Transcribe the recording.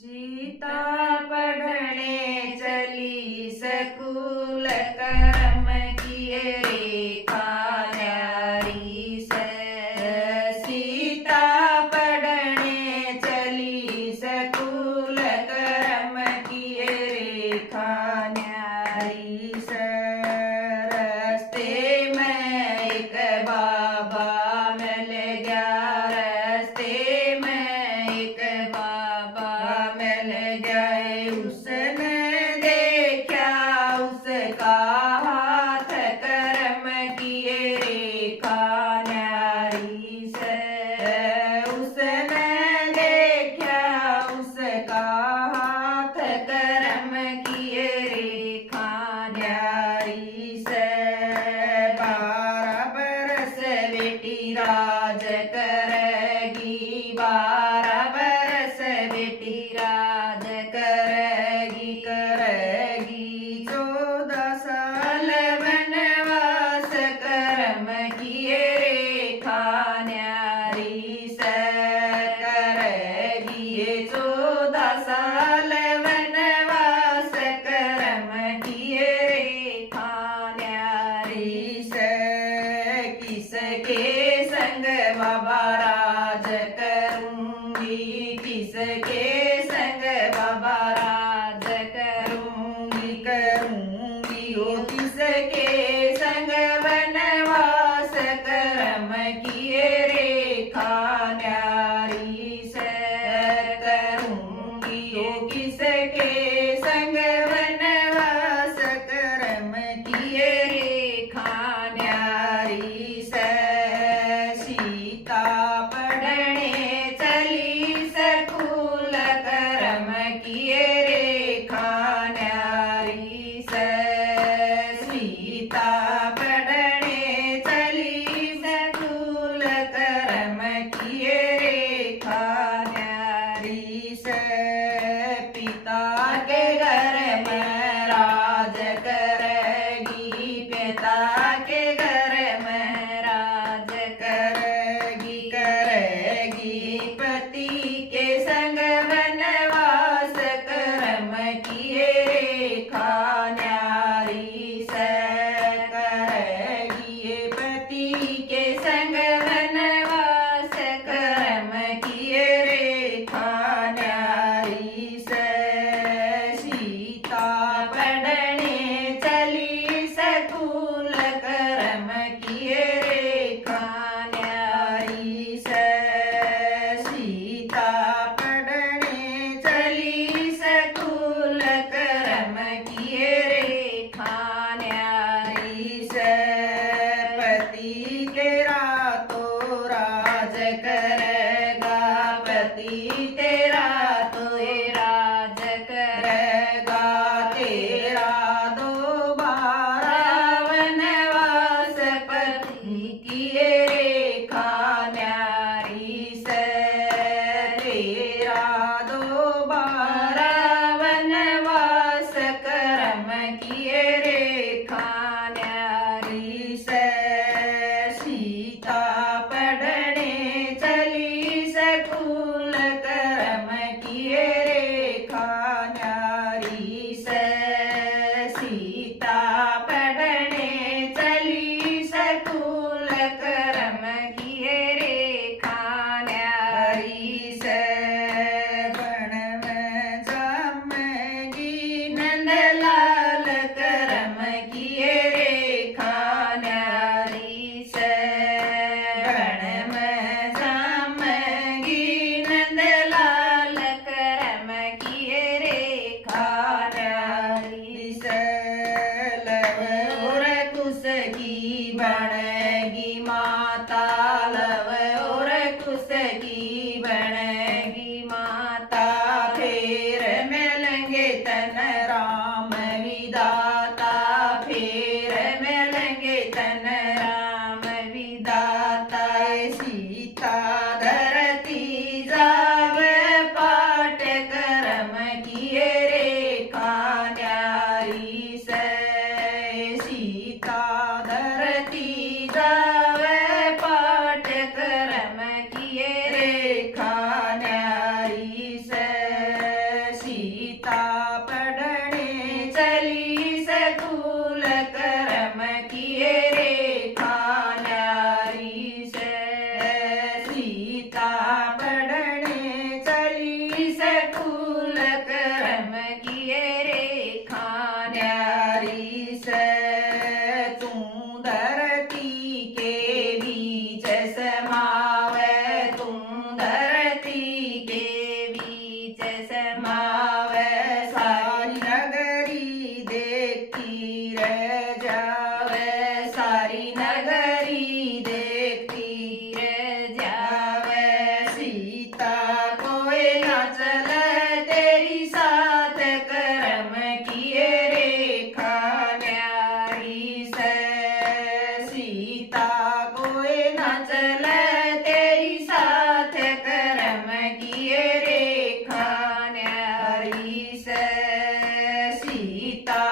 सीता पढ़ने चली सकूल कर्म किए रेखा न्यारी से। सीता पढ़ने चली सकूल कर्म किए रेखा न्यारी से। रस्ते में एक बाबा मिल गया, रस्ते में एक बाबा मिल गए। उसने देखा उसका हाथ कर्म किए रेखा न्यारी से। उसने देखा उसका हाथ कर्म किए रेखा न्यारी से। 12 बरस बेटी राज करेगी, 12 बरस बेटी राज करेगी, करेगी 14 साल वनवास कर्म किए रेखा न्यारी से। करेगी 14 साल वनवास कर्म किए रेखा न्यारी से। किसके संग बाबा राज करूंगी, किसके संग बाबा राज करूंगी, करूंगी ओ किसके संग वनवास कर्म किए रेखा न्यारी से। करूंगी ओ किसके संग वनवास कर्म किए रेखा न्यारी से। सीता पढ़ने चली सकूल कर्म किए रेखा न्यारी से। सीता पढ़ने चली सकूल कर्म किए रेखा पढ़ने चली स्कूल करम किए रेखा न्यारी से तू धरती के बीच समावे तू धरती के बीच समा मावे सारी नगरी देखती रह जावे सारी नगरी देखती रह जा जावे सीता कोई न चले तेरी साथ कर्म किए रेखा न्यारी से सीता कोई न चले तेरी साथ कर्म किए रेखा न्यारी से सीता